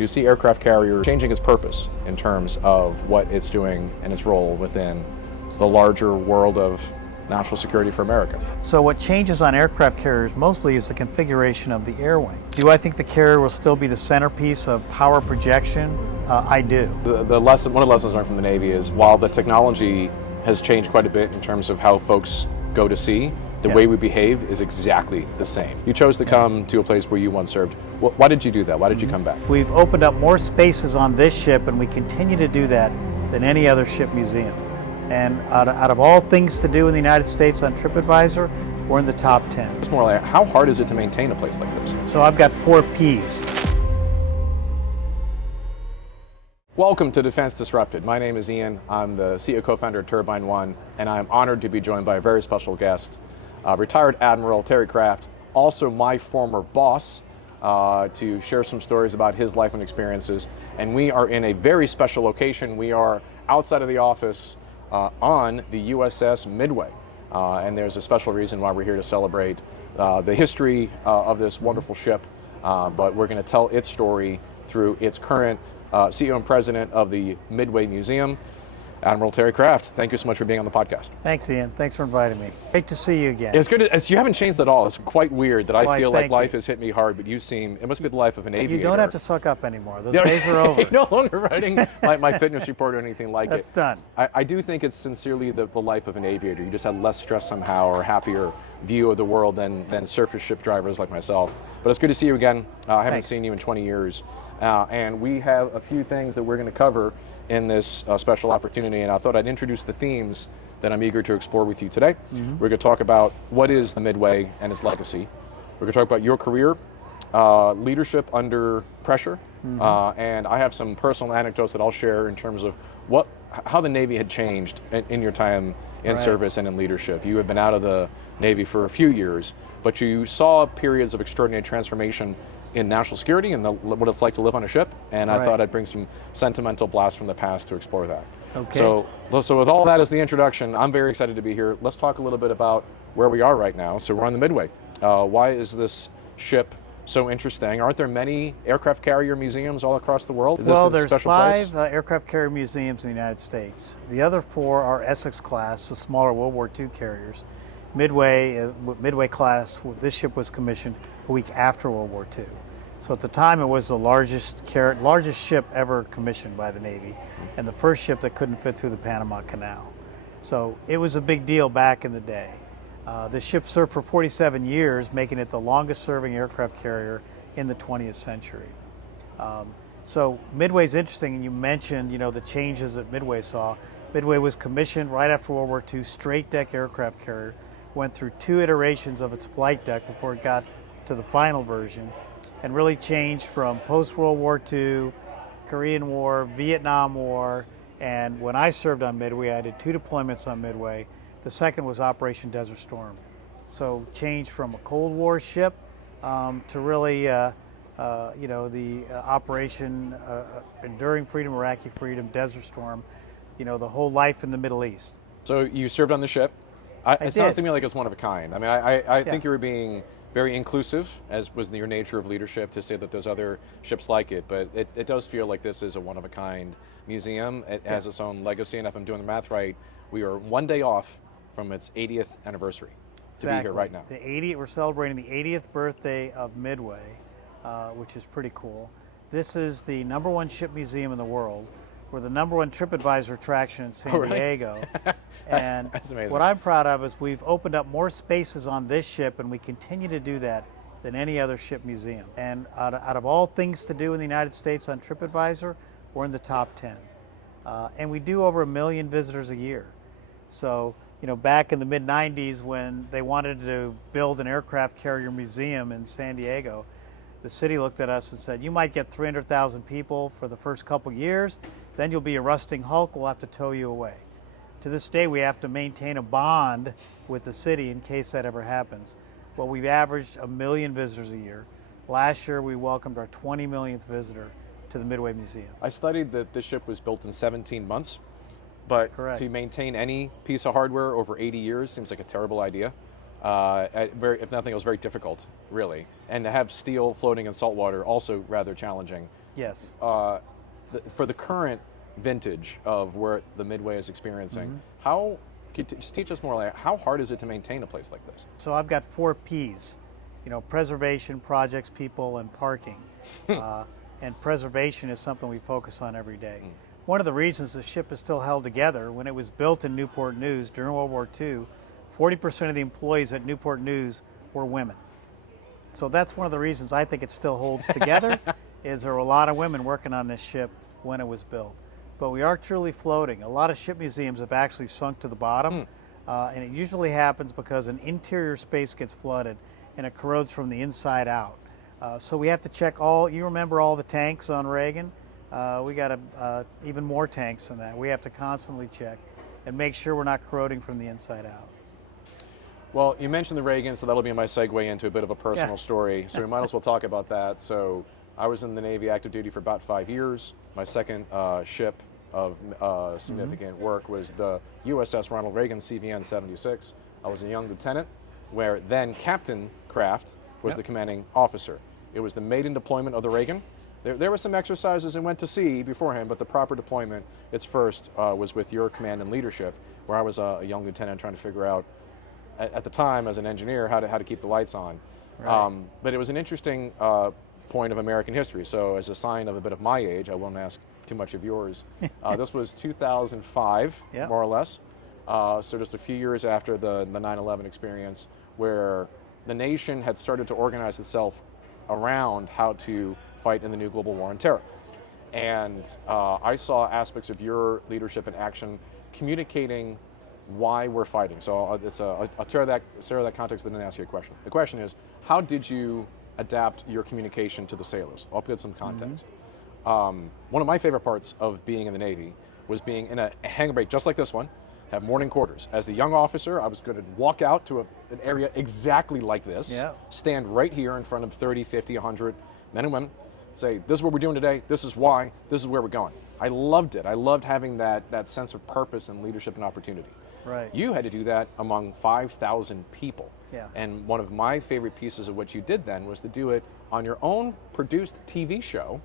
Do you see aircraft carrier changing its purpose in terms of what it's doing and its role within the larger world of national security for America? So what changes on aircraft carriers mostly is the configuration of the air wing. Do I think the carrier will still be the centerpiece of power projection? I do. One of the lessons learned from the Navy is while the technology has changed quite a bit in terms of how folks go to sea, the way we behave is exactly the same. You chose to come to a place where you once served. Why did you do that? Why did you come back? We've opened up more spaces on this ship, and we continue to do that, than any other ship museum. And out of all things to do in the United States on TripAdvisor, we're in the top 10. It's more like, how hard is it to maintain a place like this? So I've got 4 Ps. Welcome to Defense Disrupted. My name is Ian. I'm the CEO co-founder of TurbineOne, and I'm honored to be joined by a very special guest, retired Admiral Terry Kraft, also my former boss, to share some stories about his life and experiences. And we are in a very special location. We are outside of the office on the USS Midway. And there's a special reason why we're here to celebrate the history of this wonderful ship, but we're going to tell its story through its current CEO and president of the Midway Museum, Admiral Terry Kraft. Thank you so much for being on the podcast. Thanks, Ian. Thanks for inviting me. Great to see you again. It's good. You haven't changed at all. It's quite weird that I feel like life you. has hit me hard, but you seem, it must be the life of an aviator. You don't have to suck up anymore. Those days are over. No longer writing my fitness report or anything like That's done. I do think it's sincerely the life of an aviator. You just had less stress somehow, or a happier view of the world than surface ship drivers like myself. But it's good to see you again. I haven't seen you in 20 years. And we have a few things that we're going to cover in this special opportunity, and I thought I'd introduce the themes that I'm eager to explore with you today. We're going to talk about what is the Midway and its legacy. We're going to talk about your career, leadership under pressure, and I have some personal anecdotes that I'll share in terms of how the Navy had changed in your time in service and in leadership. You have been out of the Navy for a few years, but you saw periods of extraordinary transformation in national security and what it's like to live on a ship, and I thought I'd bring some sentimental blasts from the past to explore that. Okay. So with all that as the introduction, I'm very excited to be here. Let's talk a little bit about where we are right now. So we're on the Midway. Why is this ship so interesting? Aren't there many aircraft carrier museums all across the world? Well, there's 5 aircraft carrier museums in the United States. The other 4 are Essex class, the smaller World War II carriers. Midway class, this ship was commissioned a week after World War II. So at the time it was the largest ship ever commissioned by the Navy, and the first ship that couldn't fit through the Panama Canal. So it was a big deal back in the day. The ship served for 47 years, making it the longest serving aircraft carrier in the 20th century. So Midway's interesting, and you mentioned the changes that Midway saw. Midway was commissioned right after World War II, straight deck aircraft carrier, went through 2 iterations of its flight deck before it got to the final version, and really changed from post-World War II, Korean War, Vietnam War, and when I served on Midway, I did 2 deployments on Midway. The second was Operation Desert Storm. So changed from a Cold War ship to really, the Operation Enduring Freedom, Iraqi Freedom, Desert Storm, the whole life in the Middle East. So you served on the ship. It sounds to me like it's one of a kind. I mean, I think you were being very inclusive, as was your nature of leadership, to say that there's other ships like it, but it does feel like this is a one-of-a-kind museum. It has its own legacy, and if I'm doing the math right, we are one day off from its 80th anniversary to be here right now. We're celebrating the 80th birthday of Midway, which is pretty cool. This is the #1 ship museum in the world. We're the #1 TripAdvisor attraction in San Diego. And that's amazing. What I'm proud of is we've opened up more spaces on this ship, and we continue to do that, than any other ship museum. And out of all things to do in the United States on TripAdvisor, we're in the top 10. And we do over 1 million visitors a year. So, back in the mid-90s when they wanted to build an aircraft carrier museum in San Diego, the city looked at us and said, you might get 300,000 people for the first couple years, then you'll be a rusting hulk, we'll have to tow you away. To this day, we have to maintain a bond with the city in case that ever happens. Well, we've averaged 1 million visitors a year. Last year, we welcomed our 20 millionth visitor to the Midway Museum. I studied that this ship was built in 17 months, but to maintain any piece of hardware over 80 years seems like a terrible idea. If nothing, it was very difficult, really. And to have steel floating in salt water, also rather challenging. Yes. For the current vintage of where the Midway is experiencing, how, could you just teach us more, like, how hard is it to maintain a place like this? So I've got 4 P's, preservation, projects, people, and parking. And preservation is something we focus on every day. One of the reasons the ship is still held together, when it was built in Newport News during World War II, 40% of the employees at Newport News were women. So that's one of the reasons I think it still holds together, is there were a lot of women working on this ship when it was built. But we are truly floating. A lot of ship museums have actually sunk to the bottom, and it usually happens because an interior space gets flooded and it corrodes from the inside out. So we have to check you remember all the tanks on Reagan? We got even more tanks than that. We have to constantly check and make sure we're not corroding from the inside out. Well, you mentioned the Reagan, so that'll be my segue into a bit of a personal story. So we might as well talk about that. So I was in the Navy active duty for about 5 years. My second ship of significant work was the USS Ronald Reagan CVN 76. I was a young lieutenant, where then Captain Kraft was the commanding officer. It was the maiden deployment of the Reagan. There were some exercises and went to sea beforehand, but the proper deployment, its first, was with your command and leadership, where I was a young lieutenant trying to figure out, at the time as an engineer, how to keep the lights on. Right. But it was an interesting point of American history. So as a sign of a bit of my age, I won't ask too much of yours. This was 2005, more or less. So just a few years after the 9/11 experience, where the nation had started to organize itself around how to fight in the new global war on terror. And I saw aspects of your leadership in action communicating why we're fighting. So I'll tear that context and then ask you a question. The question is, how did you adapt your communication to the sailors? I'll put some context. One of my favorite parts of being in the Navy was being in a hangar bay just like this one, have morning quarters. As the young officer, I was going to walk out to an area exactly like this, stand right here in front of 30, 50, 100 men and women, say, this is what we're doing today, this is why, this is where we're going. I loved it. I loved having that sense of purpose and leadership and opportunity. Right. You had to do that among 5,000 people. Yeah. And one of my favorite pieces of what you did then was to do it on your own produced TV show,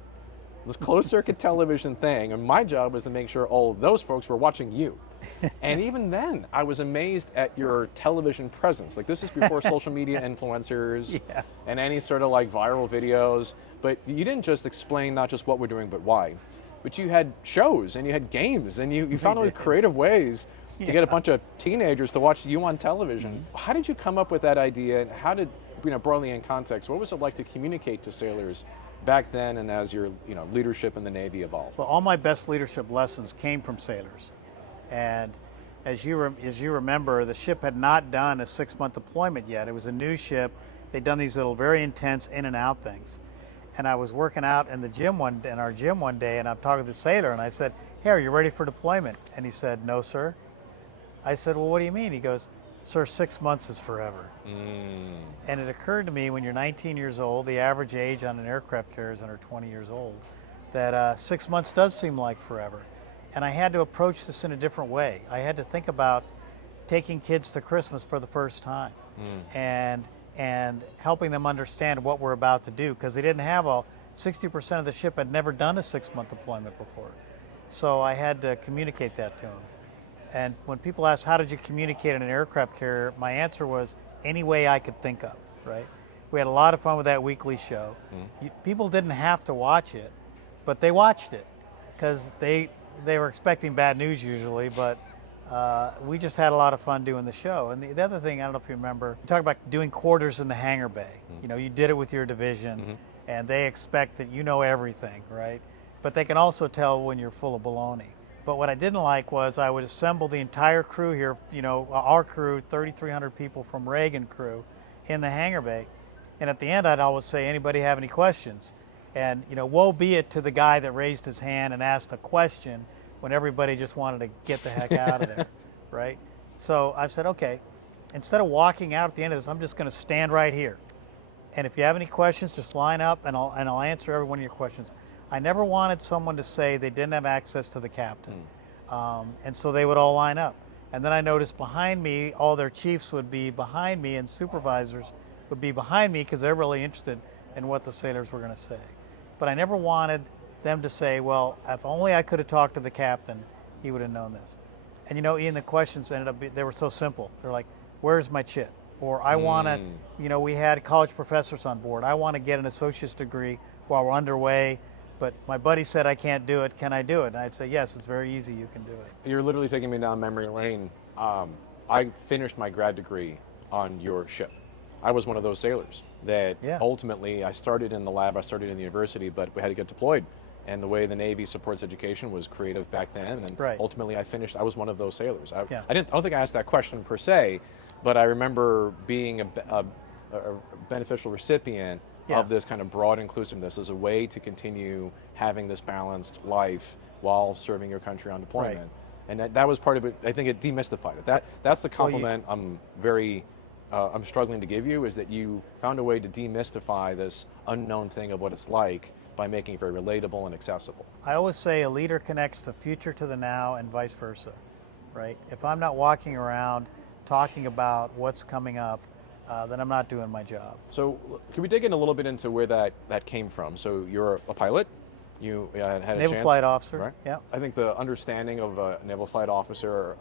this closed circuit television thing, and my job was to make sure all of those folks were watching you. And even then, I was amazed at your television presence. Like, this is before social media influencers and any sort of like viral videos, but you didn't just explain not just what we're doing, but why. But you had shows and you had games and you found all creative ways to get a bunch of teenagers to watch you on television. How did you come up with that idea, and how did, broadly in context, what was it like to communicate to sailors back then and as your leadership in the Navy evolved? Well, all my best leadership lessons came from sailors. And as you remember, the ship had not done a 6-month deployment yet. It was a new ship. They'd done these little very intense in and out things. And I was working out in our gym one day, and I'm talking to the sailor, and I said, "Hey, are you ready for deployment?" And he said, "No, sir." I said, "Well, what do you mean?" He goes, "Sir, 6 months is forever." And it occurred to me, when you're 19 years old, the average age on an aircraft carrier is under 20 years old, that 6 months does seem like forever. And I had to approach this in a different way. I had to think about taking kids to Christmas for the first time and helping them understand what we're about to do, because they didn't have 60% of the ship had never done a 6-month deployment before. So I had to communicate that to them. And when people ask, how did you communicate in an aircraft carrier? My answer was, any way I could think of, right? We had a lot of fun with that weekly show. People didn't have to watch it, but they watched it because they were expecting bad news usually, but we just had a lot of fun doing the show. And the other thing, I don't know if you remember, we talked about doing quarters in the hangar bay. You did it with your division, and they expect that you know everything, right? But they can also tell when you're full of baloney. But what I didn't like was I would assemble the entire crew here, our crew, 3,300 people from Reagan crew, in the hangar bay. And at the end, I'd always say, anybody have any questions? And, woe be it to the guy that raised his hand and asked a question when everybody just wanted to get the heck out of there, right? So I said, okay, instead of walking out at the end of this, I'm just going to stand right here. And if you have any questions, just line up and I'll answer every one of your questions. I never wanted someone to say they didn't have access to the captain. And so they would all line up. And then I noticed behind me, all their chiefs would be behind me and supervisors would be behind me because they're really interested in what the sailors were going to say. But I never wanted them to say, well, if only I could have talked to the captain, he would have known this. And you know, Ian, the questions ended up, they were so simple. They're like, where's my chit? Or I want to, you know, we had college professors on board. I want to get an associate's degree while we're underway, but my buddy said I can't do it. Can I do it? And I'd say, yes, it's very easy. You can do it. You're literally taking me down memory lane. I finished my grad degree on your ship. I was one of those sailors that ultimately, I started in the lab, I started in the university, but we had to get deployed. And the way the Navy supports education was creative back then, and ultimately I finished, I was one of those sailors. I don't think I asked that question per se, but I remember being a beneficial recipient of this kind of broad inclusiveness as a way to continue having this balanced life while serving your country on deployment. And that was part of it. I think it demystified it. That's the compliment I'm struggling to give you, is that you found a way to demystify this unknown thing of what it's like by making it very relatable and accessible. I always say a leader connects the future to the now and vice versa, right? If I'm not walking around talking about what's coming up, then I'm not doing my job. So can we dig in a little bit into where that came from? So you're a pilot, you had a Naval chance, flight officer, right? yeah. I think the understanding of a naval flight officer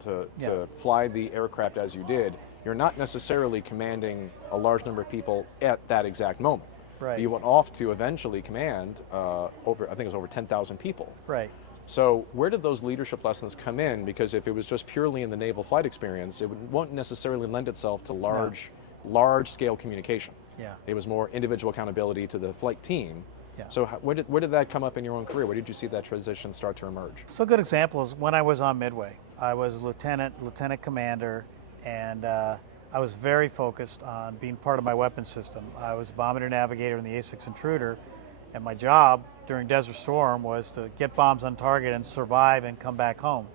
to fly the aircraft as you did, you're not necessarily commanding a large number of people at that exact moment. Right. You went off to eventually command I think it was over 10,000 people. Right. So where did those leadership lessons come in? Because if it was just purely in the naval flight experience, it won't necessarily lend itself to large scale communication. Yeah. It was more individual accountability to the flight team. Yeah. So where did that come up in your own career? Where did you see that transition start to emerge? So a good example is when I was on Midway. I was lieutenant commander, and I was very focused on being part of my weapons system. I was a bombardier navigator in the A6 Intruder, and my job during Desert Storm was to get bombs on target and survive and come back home.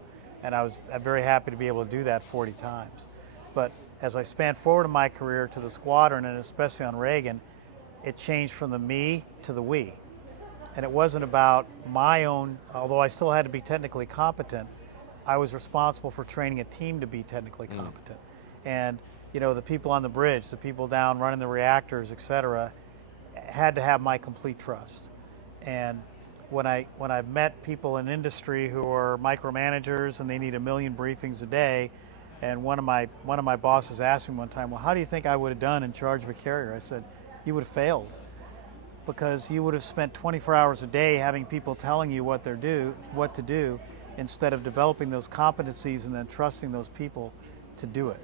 And I was very happy to be able to do that 40 times. But as I spanned forward in my career to the squadron, and especially on Reagan, it changed from the me to the we. And it wasn't about my own, although I still had to be technically competent, I was responsible for training a team to be technically competent. And you know, the people on the bridge, the people down running the reactors, et cetera, had to have my complete trust. And when I've met people in industry who are micromanagers and they need 1 million briefings a day, and one of my bosses asked me one time, well, how do you think I would have done in charge of a carrier? I said, you would have failed, because you would have spent 24 hours a day having people telling you what to do, instead of developing those competencies and then trusting those people to do it.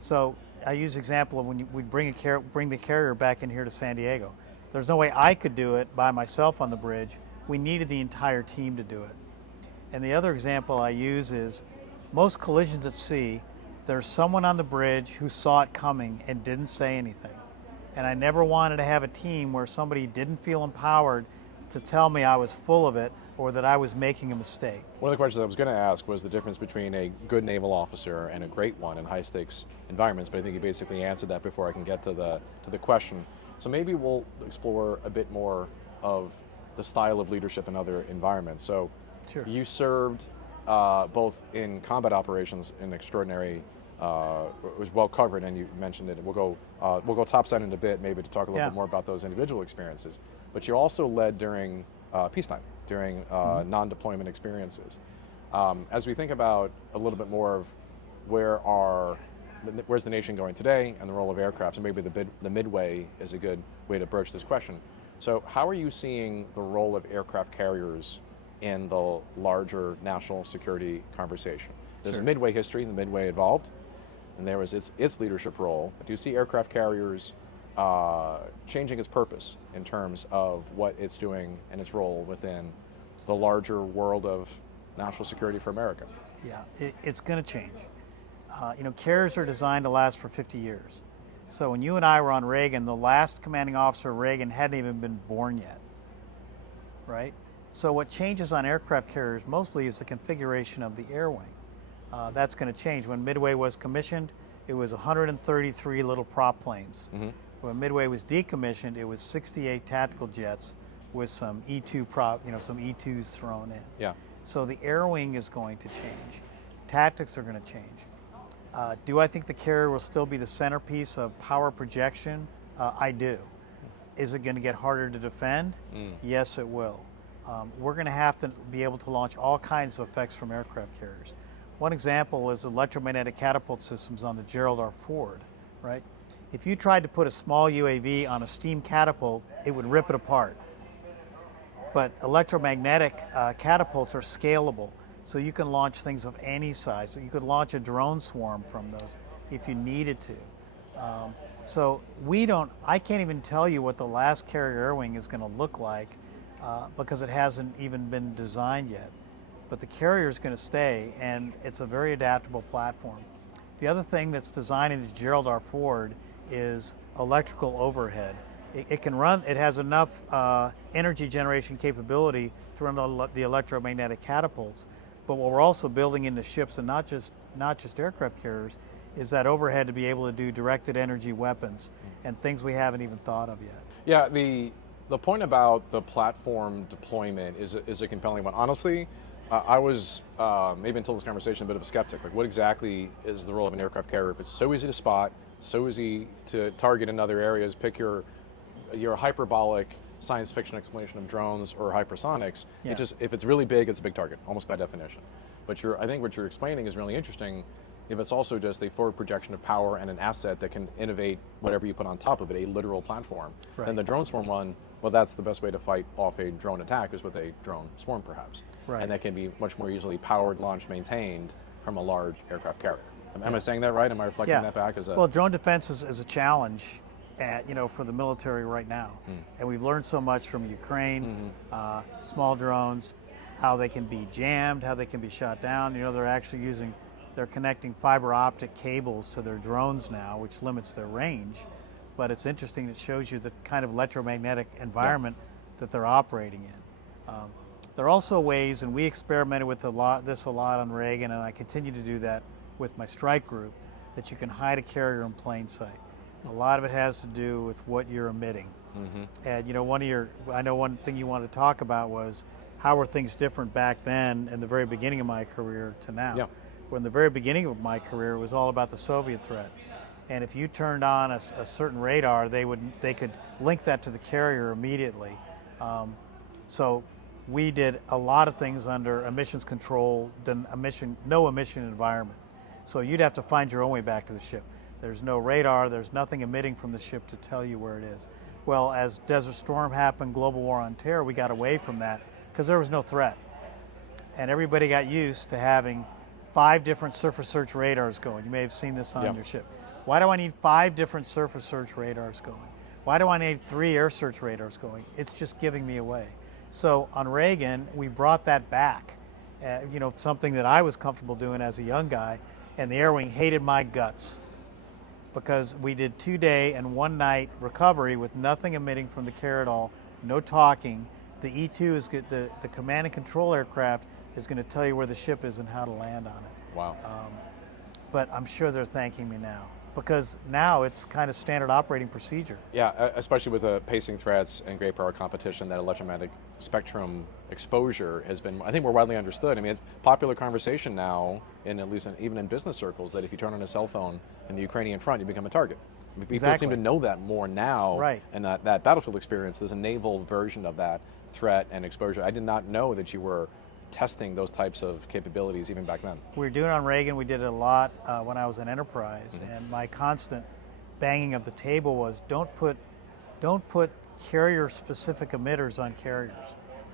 So I use the example of when we'd bring the carrier back in here to San Diego. There's no way I could do it by myself on the bridge. We needed the entire team to do it. And the other example I use is most collisions at sea, there's someone on the bridge who saw it coming and didn't say anything. And I never wanted to have a team where somebody didn't feel empowered to tell me I was full of it or that I was making a mistake. One of the questions I was going to ask was the difference between a good naval officer and a great one in high stakes environments, but I think you basically answered that before I can get to the question. So maybe we'll explore a bit more of the style of leadership in other environments. So you served both in combat operations in extraordinary, it was well covered, and you mentioned it. We'll go topside in a bit, maybe to talk a little bit more about those individual experiences. But you also led during peacetime, during non-deployment experiences. As we think about a little bit more of where's the nation going today and the role of aircraft, and maybe the Midway is a good way to broach this question. So how are you seeing the role of aircraft carriers in the larger national security conversation? There's a Midway history, the Midway evolved, and there was its leadership role. But do you see aircraft carriers changing its purpose in terms of what it's doing and its role within the larger world of national security for America? Yeah, it's going to change. Carriers are designed to last for 50 years. So when you and I were on Reagan, the last commanding officer of Reagan hadn't even been born yet, right? So what changes on aircraft carriers mostly is the configuration of the air wing. That's going to change. When Midway was commissioned, it was 133 little prop planes. Mm-hmm. When Midway was decommissioned, it was 68 tactical jets with some E2 some E2s thrown in. Yeah. So the air wing is going to change. Tactics are going to change. Do I think the carrier will still be the centerpiece of power projection? I do. Is it going to get harder to defend? Yes, it will. We're going to have to be able to launch all kinds of effects from aircraft carriers. One example is electromagnetic catapult systems on the Gerald R. Ford, right? If you tried to put a small UAV on a steam catapult, it would rip it apart. But electromagnetic catapults are scalable, so you can launch things of any size. So you could launch a drone swarm from those if you needed to. So I can't even tell you what the last carrier air wing is going to look like because it hasn't even been designed yet. But the carrier is going to stay, and it's a very adaptable platform. The other thing that's designed into Gerald R. Ford is electrical overhead. It can run, it has enough energy generation capability to run the electromagnetic catapults, but what we're also building into ships, and not just aircraft carriers, is that overhead to be able to do directed energy weapons and things we haven't even thought of yet. Yeah, the point about the platform deployment is a compelling one. Honestly, I was, maybe until this conversation, a bit of a skeptic. Like, what exactly is the role of an aircraft carrier? If it's so easy to spot, so easy to target in other areas, pick your hyperbolic science fiction explanation of drones or hypersonics, Yeah. if it's really big, it's a big target, almost by definition. But I think what you're explaining is really interesting. If it's also just a forward projection of power and an asset that can innovate whatever you put on top of it, a literal platform, Right. then the drone swarm one, well, that's the best way to fight off a drone attack is with a drone swarm, perhaps. Right. And that can be much more easily powered, launched, maintained from a large aircraft carrier. Am I saying that right? Am I reflecting that back as a... Well, drone defense is a challenge for the military right now. And we've learned so much from Ukraine, small drones, how they can be jammed, how they can be shot down. They're connecting fiber optic cables to their drones now, which limits their range. But it's interesting, it shows you the kind of electromagnetic environment that they're operating in. There are also ways, and we experimented with this a lot on Reagan, and I continue to do that with my strike group, that you can hide a carrier in plain sight. A lot of it has to do with what you're emitting. And I know one thing you wanted to talk about was how were things different back then in the very beginning of my career to now. Yeah. When the very beginning of my career it was all about the Soviet threat. And if you turned on a certain radar, they could link that to the carrier immediately. So we did a lot of things under emissions control, no emission environment. So you'd have to find your own way back to the ship. There's no radar, there's nothing emitting from the ship to tell you where it is. Well, as Desert Storm happened, Global War on Terror, we got away from that because there was no threat. And everybody got used to having 5 different surface search radars going. You may have seen this on your ship. Why do I need 5 different surface search radars going? Why do I need 3 air search radars going? It's just giving me away. So on Reagan, we brought that back. Something that I was comfortable doing as a young guy, and the Air Wing hated my guts because we did 2-day and 1-night recovery with nothing emitting from the carrier at all, no talking. The E2 is the command and control aircraft is going to tell you where the ship is and how to land on it. Wow. But I'm sure they're thanking me now because now it's kind of standard operating procedure. Yeah, especially with the pacing threats and great power competition, that electromagnetic spectrum exposure has been, I think, more widely understood. I mean, it's popular conversation now, even in business circles, that if you turn on a cell phone in the Ukrainian front, you become a target. People seem to know that more now, right? And that battlefield experience, there's a naval version of that threat and exposure. I did not know that you were testing those types of capabilities even back then. We were doing it on Reagan. We did it a lot when I was in Enterprise, and my constant banging of the table was don't put carrier-specific emitters on carriers.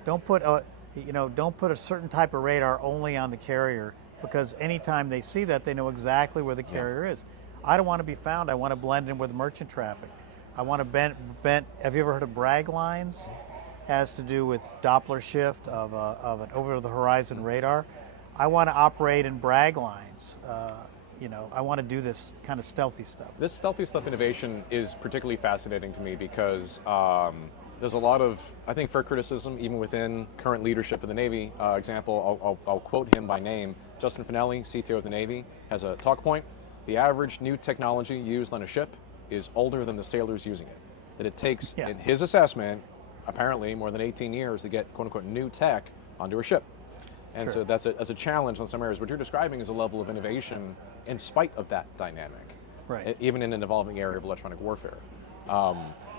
Don't put a certain type of radar only on the carrier, because anytime they see that, they know exactly where the carrier is. I don't want to be found. I want to blend in with merchant traffic. I want to bend. Have you ever heard of brag lines? Has to do with Doppler shift of an over-the-horizon radar. I want to operate in brag lines. I want to do this kind of stealthy stuff. This stealthy stuff innovation is particularly fascinating to me because there's a lot of, I think, fair criticism even within current leadership of the Navy. Example, I'll quote him by name. Justin Finelli, CTO of the Navy, has a talk point. The average new technology used on a ship is older than the sailors using it. That it takes, in his assessment, apparently more than 18 years to get quote-unquote new tech onto a ship. And so that's a challenge in some areas. What you're describing is a level of innovation in spite of that dynamic, right? Even in an evolving area of electronic warfare.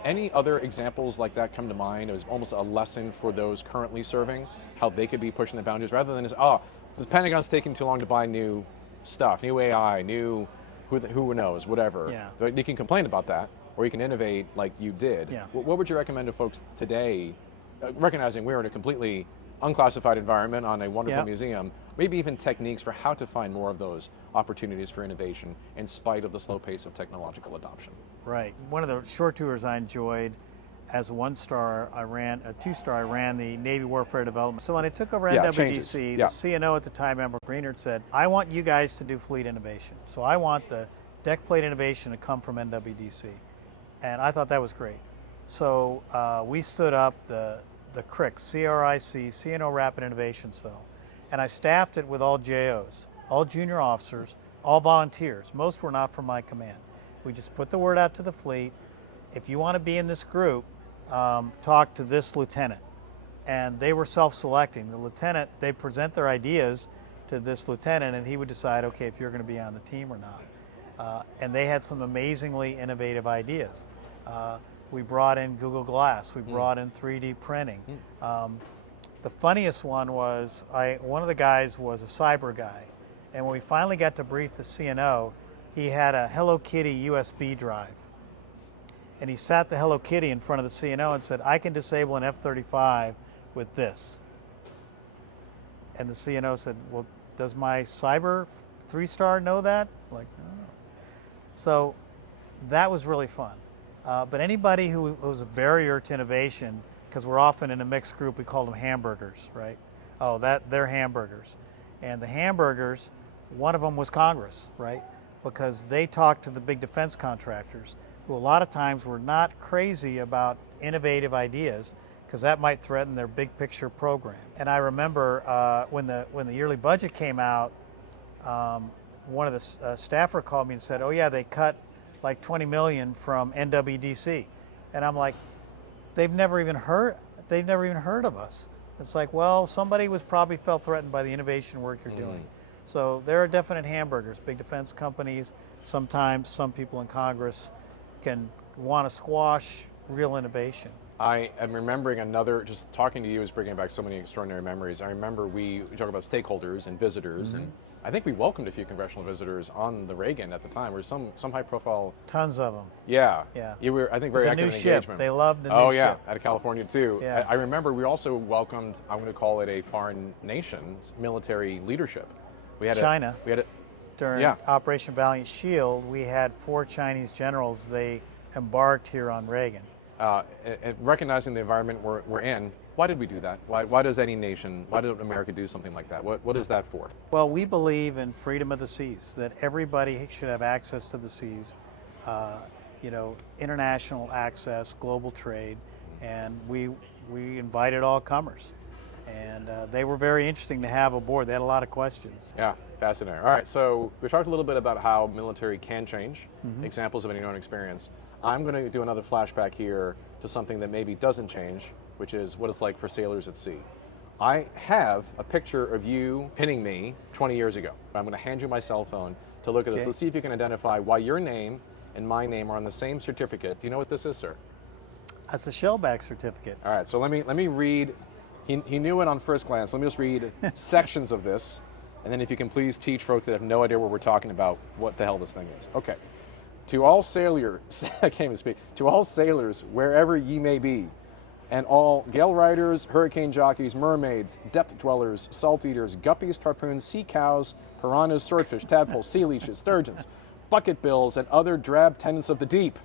Any other examples like that come to mind? It was almost a lesson for those currently serving, how they could be pushing the boundaries rather than just, oh, the Pentagon's taking too long to buy new stuff, new AI, new who knows, whatever. Yeah. They can complain about that, or you can innovate like you did. Yeah. What would you recommend to folks today, recognizing we're in a completely unclassified environment on a wonderful Yeah. museum, maybe even techniques for how to find more of those opportunities for innovation in spite of the slow pace of technological adoption? Right. One of the short tours I enjoyed, as a 1-star, I ran a 2-star. I ran the Navy Warfare Development. So when I took over Yeah, NWDC, changes. the Yeah. CNO at the time, Admiral Greenert, said, "I want you guys to do fleet innovation. So I want the deck plate innovation to come from NWDC," and I thought that was great. So we stood up the CRIC, CRIC, CNO Rapid Innovation Cell, and I staffed it with all JOs, all junior officers, all volunteers. Most were not from my command. We just put the word out to the fleet. If you want to be in this group, talk to this lieutenant. And they were self-selecting. The lieutenant, they present their ideas to this lieutenant, and he would decide, okay, if you're going to be on the team or not. And they had some amazingly innovative ideas. We brought in Google Glass. We brought in 3D printing. The funniest one was, one of the guys was a cyber guy. And when we finally got to brief the CNO, he had a Hello Kitty USB drive. And he sat the Hello Kitty in front of the CNO and said, "I can disable an F-35 with this." And the CNO said, "Well, does my cyber 3-star know that?" Like, no. So that was really fun. But anybody who was a barrier to innovation, because we're often in a mixed group, we call them hamburgers, right? Oh, they're hamburgers. And the hamburgers, one of them was Congress, right? Because they talked to the big defense contractors, who a lot of times were not crazy about innovative ideas, because that might threaten their big picture program. And I remember when the yearly budget came out, one of the staffer called me and said, "Oh yeah, they cut like 20 million from NWDC," and I'm like, they've never even heard of us. It's like, well, somebody was probably felt threatened by the innovation work you're doing. So there are definite hamburgers. Big defense companies, sometimes some people in Congress can want to squash real innovation. I am remembering just talking to you is bringing back so many extraordinary memories. I remember we talk about stakeholders and visitors, and I think we welcomed a few congressional visitors on the Reagan at the time. There was some high profile. Tons of them. Yeah. Yeah. You were, I think, very It was active a new in ship. engagement. They loved a new Oh yeah, ship. out of California too. Yeah. I remember we also welcomed, I'm going to call it a foreign nation's military leadership. We had China. We had During Yeah. Operation Valiant Shield, we had 4 Chinese generals. They embarked here on Reagan. and recognizing the environment we're in, why did we do that? Why does any nation, why did America do something like that? What is that for? Well, we believe in freedom of the seas, that everybody should have access to the seas, international access, global trade, and we invited all comers. And they were very interesting to have aboard. They had a lot of questions. Yeah, fascinating. All right, so we talked a little bit about how military can change, examples of any known experience. I'm going to do another flashback here to something that maybe doesn't change, which is what it's like for sailors at sea. I have a picture of you pinning me 20 years ago. I'm going to hand you my cell phone to look at this. Okay. Let's see if you can identify why your name and my name are on the same certificate. Do you know what this is, sir? That's a shellback certificate. All right, so let me read. He knew it on first glance. Let me just read sections of this, and then if you can please teach folks that have no idea what we're talking about what the hell this thing is. Okay. To all sailors, I can't even speak. To all sailors, wherever ye may be, and all gale riders, hurricane jockeys, mermaids, depth dwellers, salt eaters, guppies, harpoons, sea cows, piranhas, swordfish, tadpoles, sea leeches, sturgeons, bucket bills, and other drab tenants of the deep.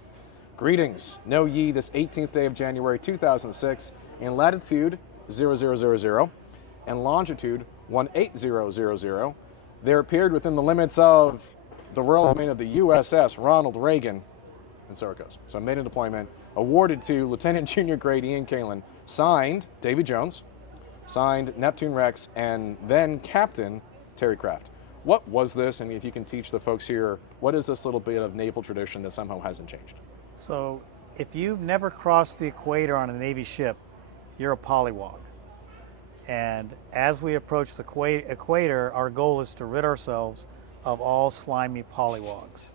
Greetings. Know ye this 18th day of January 2006 in latitude 0000 and longitude 18000, there appeared within the limits of the Royal Domain of the USS Ronald Reagan, and so it goes. So maiden deployment, awarded to Lieutenant Junior Grade Ian Kalin, signed Davy Jones, signed Neptune Rex, and then Captain Terry Kraft. What was this, and if you can teach the folks here, what is this little bit of naval tradition that somehow hasn't changed? So if you've never crossed the equator on a Navy ship, you're a polywog. And as we approach the equator, our goal is to rid ourselves of all slimy polywogs.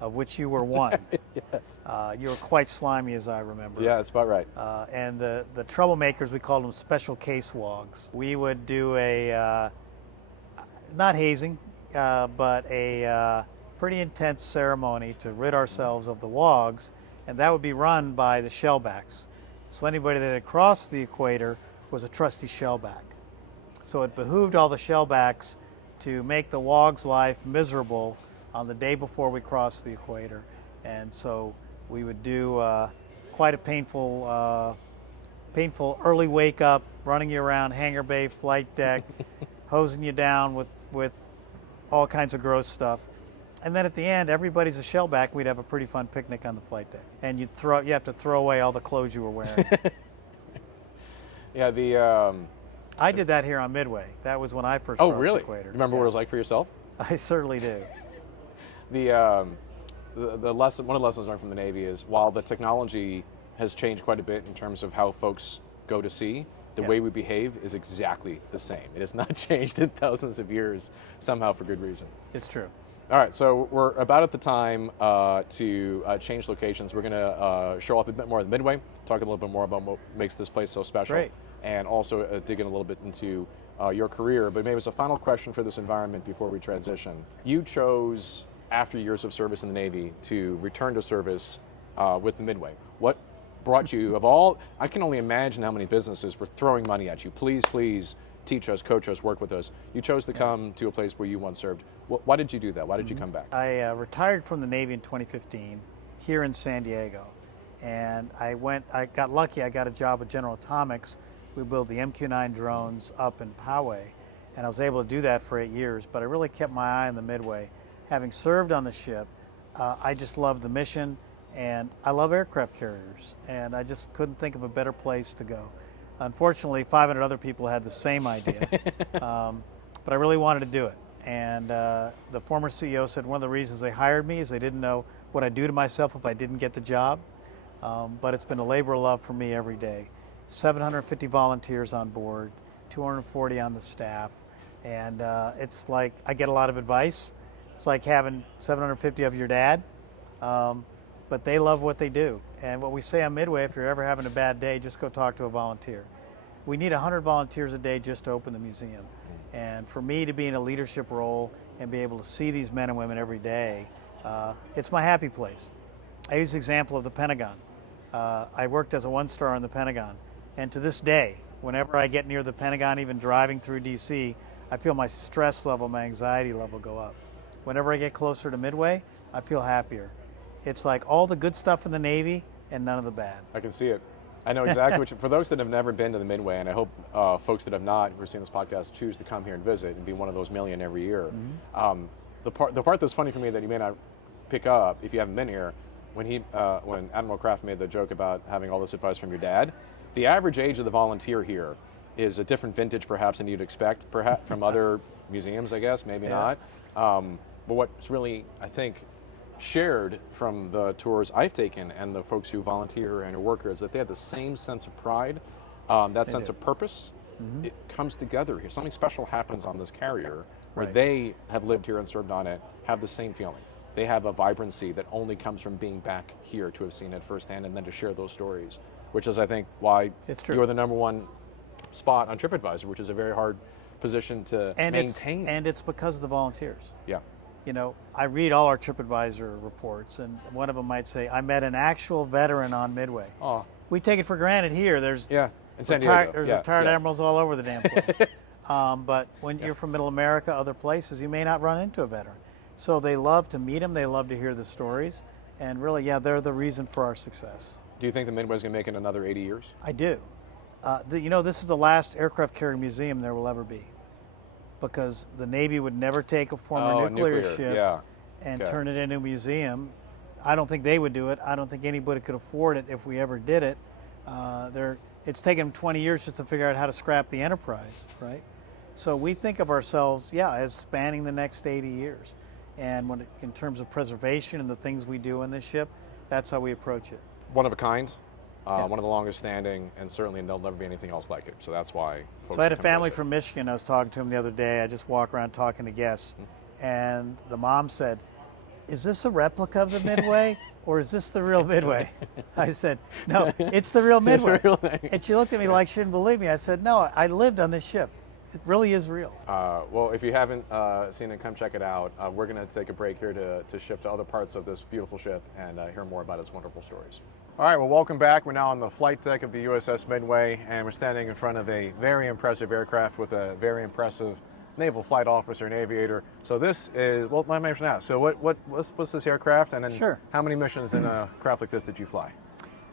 of which you were one. Yes. You were quite slimy, as I remember. Yeah, that's about right. And the troublemakers, we called them special case wogs. We would do a, not hazing, but a pretty intense ceremony to rid ourselves of the wogs, and that would be run by the shellbacks. So anybody that had crossed the equator was a trusty shellback. So it behooved all the shellbacks to make the wog's life miserable on the day before we crossed the equator. And so we would do quite a painful early wake up, running you around hangar bay, flight deck, hosing you down with all kinds of gross stuff. And then at the end, everybody's a shellback. We'd have a pretty fun picnic on the flight deck. And you have to throw away all the clothes you were wearing. Yeah, I did that here on Midway. That was when I first oh, crossed really? the equator. Remember what it was like for yourself? I certainly do. The lesson, one of the lessons learned from the Navy is while the technology has changed quite a bit in terms of how folks go to sea, the way we behave is exactly the same. It has not changed in thousands of years, somehow for good reason. It's true. All right, so we're about at the time to change locations. We're going to show off a bit more of the Midway, talk a little bit more about what makes this place so special, Great. and also dig in a little bit into your career. But maybe as a final question for this environment before we transition, you chose, after years of service in the Navy, to return to service with the Midway. What brought you, of all, I can only imagine how many businesses were throwing money at you. Please, please, teach us, coach us, work with us. You chose to come to a place where you once served. Why did you do that? Why did you come back? I retired from the Navy in 2015 here in San Diego. And I got lucky, I got a job with General Atomics. We built the MQ-9 drones up in Poway. And I was able to do that for 8 years, but I really kept my eye on the Midway. Having served on the ship, I just loved the mission, and I love aircraft carriers. And I just couldn't think of a better place to go. Unfortunately, 500 other people had the same idea, but I really wanted to do it. And the former CEO said one of the reasons they hired me is they didn't know what I'd do to myself if I didn't get the job. But it's been a labor of love for me every day. 750 volunteers on board, 240 on the staff, and it's like I get a lot of advice. It's like having 750 of your dad, but they love what they do. And what we say on Midway, if you're ever having a bad day, just go talk to a volunteer. We need 100 volunteers a day just to open the museum. And for me to be in a leadership role and be able to see these men and women every day, it's my happy place. I use the example of the Pentagon. I worked as a one-star in the Pentagon, and to this day, whenever I get near the Pentagon, even driving through DC, I feel my stress level, my anxiety level go up. Whenever I get closer to Midway, I feel happier. It's like all the good stuff in the Navy and none of the bad. I can see it. I know exactly what for those that have never been to the Midway, and I hope folks that have not, who are seeing this podcast, choose to come here and visit and be one of those million every year. Mm-hmm. The part that's funny for me that you may not pick up if you haven't been here, when Admiral Kraft made the joke about having all this advice from your dad, the average age of the volunteer here is a different vintage perhaps than you'd expect, perhaps from other museums, I guess, maybe not. But what's really, I think, shared from the tours I've taken and the folks who volunteer and who work here is that they have the same sense of pride, that sense of purpose. Mm-hmm. It comes together here. Something special happens on this carrier where they have lived here and served on it, have the same feeling. They have a vibrancy that only comes from being back here to have seen it firsthand and then to share those stories, which is, I think, why you're the #1 spot on TripAdvisor, which is a very hard position to maintain. And it's because of the volunteers. Yeah. You know, I read all our TripAdvisor reports, and one of them might say, I met an actual veteran on Midway. Oh. We take it for granted here. There's in San Diego. There's retired admirals all over the damn place. But when you're from Middle America, other places, you may not run into a veteran. So they love to meet them. They love to hear the stories. And really, they're the reason for our success. Do you think the Midway's going to make it another 80 years? I do. This is the last aircraft carrier museum there will ever be, because the Navy would never take a former nuclear ship and turn it into a museum. I don't think they would do it. I don't think anybody could afford it if we ever did it. It's taken them 20 years just to figure out how to scrap the Enterprise, right? So we think of ourselves, as spanning the next 80 years. And in terms of preservation and the things we do in this ship, that's how we approach it. One of a kind. One of the longest standing, and certainly there'll never be anything else like it. So that's why folks So I had a family from Michigan. I was talking to them the other day. I just walk around talking to guests, and the mom said, is this a replica of the Midway or is this the real Midway? I said, no, it's the real Midway. It's the real thing. And she looked at me like she didn't believe me. I said, no, I lived on this ship. It really is real. Well, if you haven't seen it, come check it out. We're going to take a break here to ship to other parts of this beautiful ship and hear more about its wonderful stories. All right, well, welcome back. We're now on the flight deck of the USS Midway, and we're standing in front of a very impressive aircraft with a very impressive naval flight officer and aviator. So this is, well, let me mention that. So what's this aircraft, and then Sure. How many missions in a craft like this did you fly?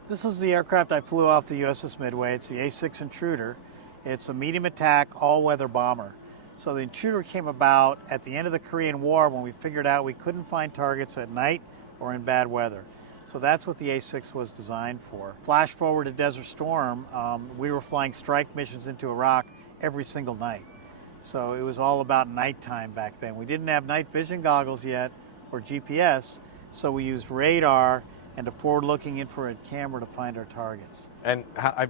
This is the aircraft I flew off the USS Midway. It's the A-6 Intruder. It's a medium attack, all-weather bomber. So the Intruder came about at the end of the Korean War when we figured out we couldn't find targets at night or in bad weather. So that's what the A-6 was designed for. Flash forward to Desert Storm, we were flying strike missions into Iraq every single night. So it was all about nighttime back then. We didn't have night vision goggles yet or GPS, so we used radar and a forward-looking infrared camera to find our targets. And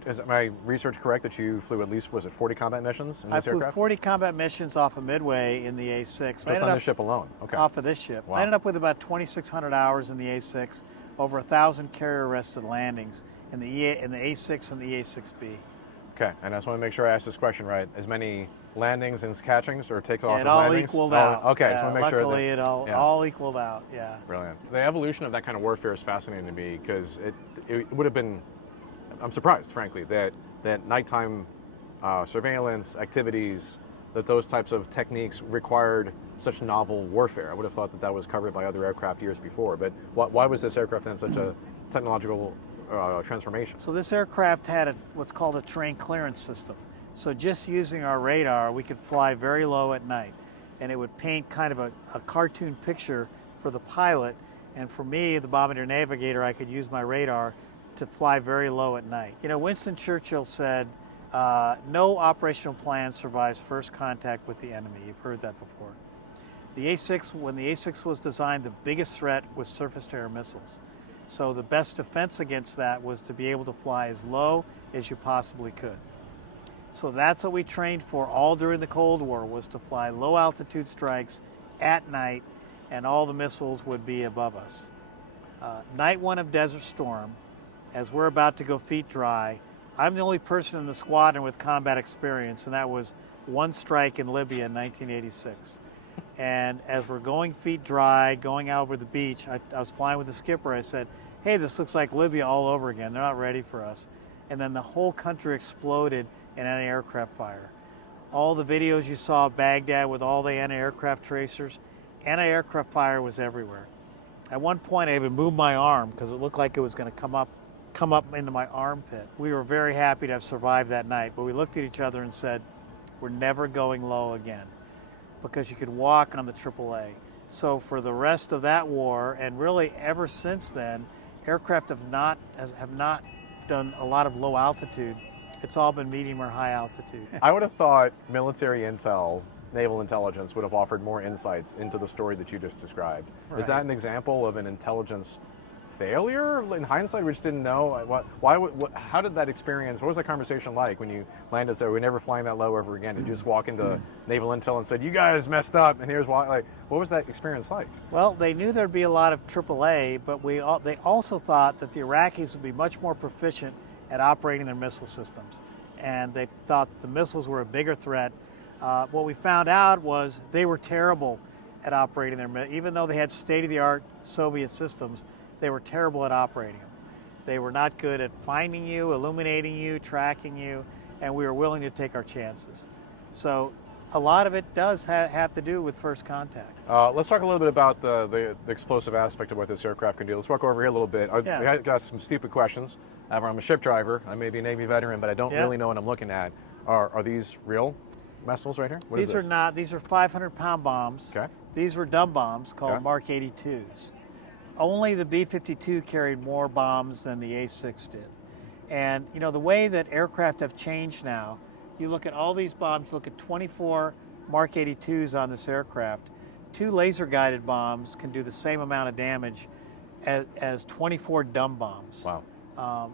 is my research correct that you flew at least, was it 40 combat missions in this I flew aircraft? 40 combat missions off of Midway in the A-6. Just on the ship alone? Okay. Off of this ship. Wow. I ended up with about 2,600 hours in the A-6, over 1,000 carrier-arrested landings in the A-6 and the A-6B. Okay, and I just want to make sure I asked this question right. As many landings and catchings or takeoff Yeah, and it all landings? equaled out. Okay, Yeah, just want to make sure. luckily, it all equaled out, yeah. Brilliant. The evolution of that kind of warfare is fascinating to me because it would have been, I'm surprised, frankly, that nighttime surveillance activities, that those types of techniques required such novel warfare. I would have thought that was covered by other aircraft years before, but why was this aircraft then such a technological transformation? So this aircraft had what's called a terrain clearance system. So just using our radar, we could fly very low at night, and it would paint kind of a cartoon picture for the pilot, and for me, the bombardier navigator, I could use my radar to fly very low at night. You know, Winston Churchill said, no operational plan survives first contact with the enemy. You've heard that before. The A-6, when the A-6 was designed, the biggest threat was surface-to-air missiles. So the best defense against that was to be able to fly as low as you possibly could. So that's what we trained for all during the Cold War, was to fly low altitude strikes at night, and all the missiles would be above us. Night one of Desert Storm, as we're about to go feet dry, I'm the only person in the squadron with combat experience, and that was one strike in Libya in 1986. And as we're going feet dry, going out over the beach, I was flying with the skipper. I said, hey, this looks like Libya all over again. They're not ready for us. And then the whole country exploded in anti-aircraft fire. All the videos you saw of Baghdad with all the anti-aircraft tracers, anti-aircraft fire was everywhere. At one point, I even moved my arm because it looked like it was going to come up into my armpit. We were very happy to have survived that night, but we looked at each other and said, we're never going low again, because you could walk on the AAA. So for the rest of that war, and really ever since then, aircraft have not done a lot of low altitude. It's all been medium or high altitude. I would have thought military intel, naval intelligence, would have offered more insights into the story that you just described. Right. Is that an example of an intelligence failure? In hindsight, we just didn't know. How did that experience, what was that conversation like when you landed, so we're never flying that low ever again? Did you just walk into naval intel and said, you guys messed up, and here's why? Like, what was that experience like? Well, they knew there'd be a lot of AAA, but they also thought that the Iraqis would be much more proficient at operating their missile systems. And they thought that the missiles were a bigger threat. What we found out was they were terrible at operating their, even though they had state-of-the-art Soviet systems, they were terrible at operating them. They were not good at finding you, illuminating you, tracking you, and we were willing to take our chances. So a lot of it does have to do with first contact. Let's talk a little bit about the explosive aspect of what this aircraft can do. Let's walk over here a little bit. Yeah. I got some stupid questions. I'm a ship driver. I may be a Navy veteran, but I don't really know what I'm looking at. Are these real missiles right here? What is These this? are not. These are 500-pound bombs. Okay. These were dumb bombs called Okay. Mark 82s. Only the B-52 carried more bombs than the A-6 did. And you know, the way that aircraft have changed now, you look at all these bombs, look at 24 Mark 82s on this aircraft. 2 laser-guided bombs can do the same amount of damage as 24 dumb bombs. Wow.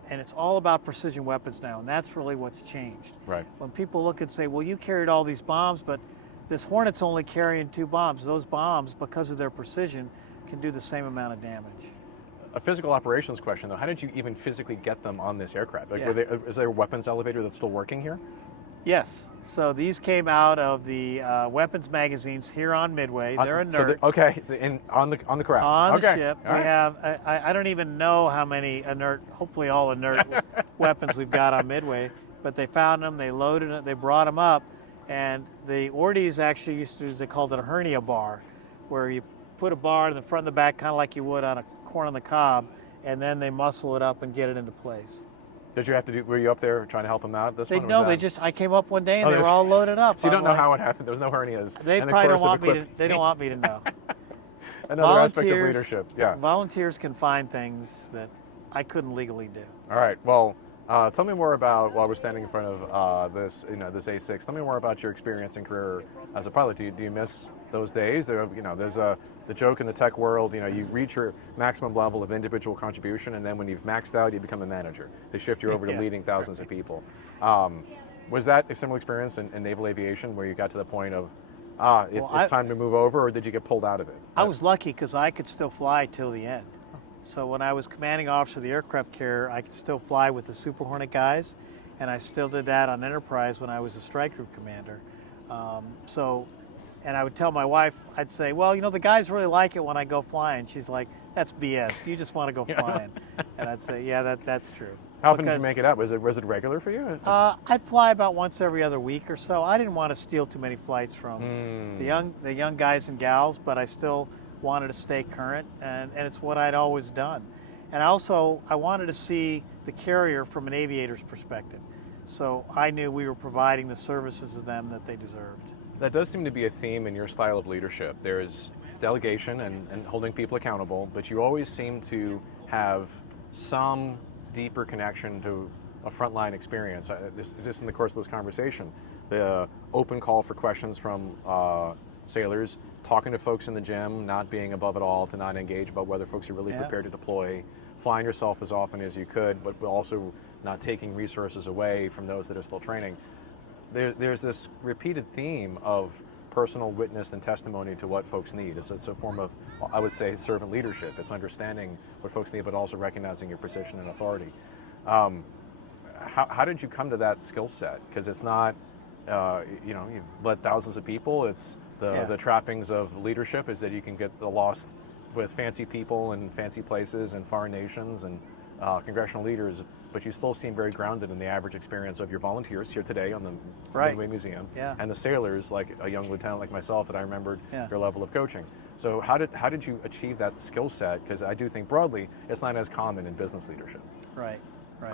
And it's all about precision weapons now, and that's really what's changed. Right. When people look and say, well, you carried all these bombs, but this Hornet's only carrying 2 bombs. Those bombs, because of their precision, can do the same amount of damage. A physical operations question though, how did you even physically get them on this aircraft? Like, Yeah. is there a weapons elevator that's still working here? Yes. So these came out of the weapons magazines here on Midway. They're inert. Okay, so on the craft. On okay. the ship, All we right. have, I don't even know how many inert, hopefully all inert weapons we've got on Midway, but they found them, they loaded it, they brought them up, and the Ordies actually used to use, they called it a hernia bar, where you put a bar in the front and the back, kind of like you would on a corn on the cob, and then they muscle it up and get it into place. Did you have to do, were you up there trying to help them out this one? I came up one day and they were all loaded up. So you don't know how it happened, there was no hernias. They probably don't want me to, they don't want me to know. Another aspect of leadership, yeah. Volunteers can find things that I couldn't legally do. All right, well, tell me more about, while we're standing in front of this A6, tell me more about your experience and career as a pilot. Do you miss those days? There's the joke in the tech world, you reach your maximum level of individual contribution, and then when you've maxed out, you become a manager. They shift you over to leading thousands of people. Was that a similar experience in naval aviation, where you got to the point of, it's time to move over, or did you get pulled out of it? I was lucky because I could still fly till the end. So when I was commanding officer of the aircraft carrier, I could still fly with the Super Hornet guys, and I still did that on Enterprise when I was a strike group commander. And I would tell my wife, I'd say, well, the guys really like it when I go flying. She's like, that's BS. You just want to go flying. And I'd say, yeah, that's true. How often did you make it up? Was it regular for you? I'd fly about once every other week or so. I didn't want to steal too many flights from the young guys and gals, but I still wanted to stay current, and it's what I'd always done. And I wanted to see the carrier from an aviator's perspective. So I knew we were providing the services to them that they deserved. That does seem to be a theme in your style of leadership. There's delegation and holding people accountable, but you always seem to have some deeper connection to a frontline experience. Just in the course of this conversation, the open call for questions from sailors, talking to folks in the gym, not being above it all to not engage about whether folks are really prepared to deploy, flying yourself as often as you could, but also not taking resources away from those that are still training. There's this repeated theme of personal witness and testimony to what folks need. It's a form of, I would say, servant leadership. It's understanding what folks need, but also recognizing your position and authority. How did you come to that skill set? Because it's not, you've led thousands of people. It's the trappings of leadership is that you can get lost with fancy people and fancy places and foreign nations and congressional leaders, but you still seem very grounded in the average experience of your volunteers here today on the Midway Museum, and the sailors, like a young lieutenant like myself that I remembered your level of coaching. So how did you achieve that skill set? Because I do think broadly it's not as common in business leadership. Right.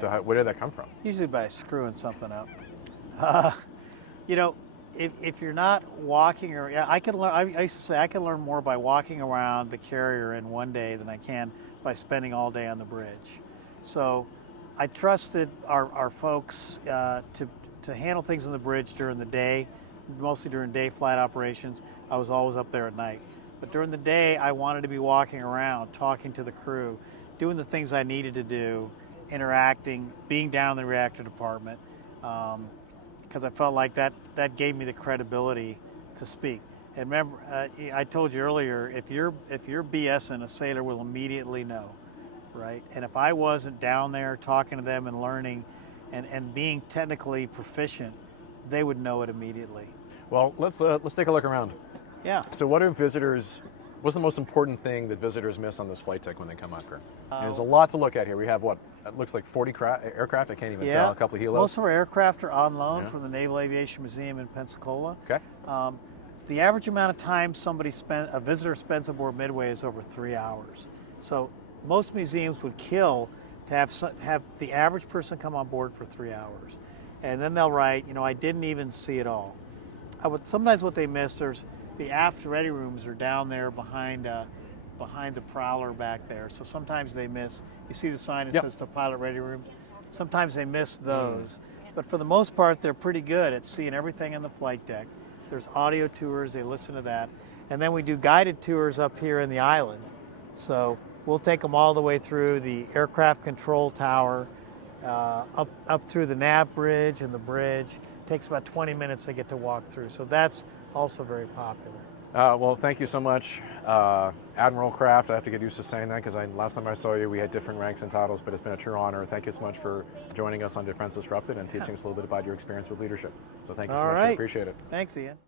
So where did that come from? Usually by screwing something up. If you're not walking, or I used to say I can learn more by walking around the carrier in one day than I can by spending all day on the bridge. So I trusted our folks to handle things on the bridge during the day, mostly during day flight operations. I was always up there at night. But during the day, I wanted to be walking around, talking to the crew, doing the things I needed to do, interacting, being down in the reactor department, because I felt like that gave me the credibility to speak. And remember, I told you earlier, if you're BSing, a sailor will immediately know, right? And if I wasn't down there talking to them and learning and being technically proficient, they would know it immediately. Well, let's take a look around. Yeah. So what's the most important thing that visitors miss on this flight deck when they come up here? There's a lot to look at here. We have it looks like 40 aircraft, I can't even tell, a couple of helos. Most of our aircraft are on loan from the Naval Aviation Museum in Pensacola. Okay. The average amount of time a visitor spends aboard Midway is over 3 hours. So most museums would kill to have the average person come on board for 3 hours. And then they'll write, I didn't even see it all. Sometimes what they miss, there's the aft ready rooms are down there behind the prowler back there. So sometimes they miss, you see the sign that says to pilot ready rooms? Sometimes they miss those. But for the most part, they're pretty good at seeing everything on the flight deck. There's audio tours, they listen to that. And then we do guided tours up here in the island. So we'll take them all the way through the aircraft control tower, up through the nav bridge and the bridge. It takes about 20 minutes to get to walk through. So that's also very popular. Well, thank you so much, Admiral Kraft. I have to get used to saying that because last time I saw you, we had different ranks and titles, but it's been a true honor. Thank you so much for joining us on Defense Disrupted and teaching us a little bit about your experience with leadership. So thank you so much. I appreciate it. Thanks, Ian.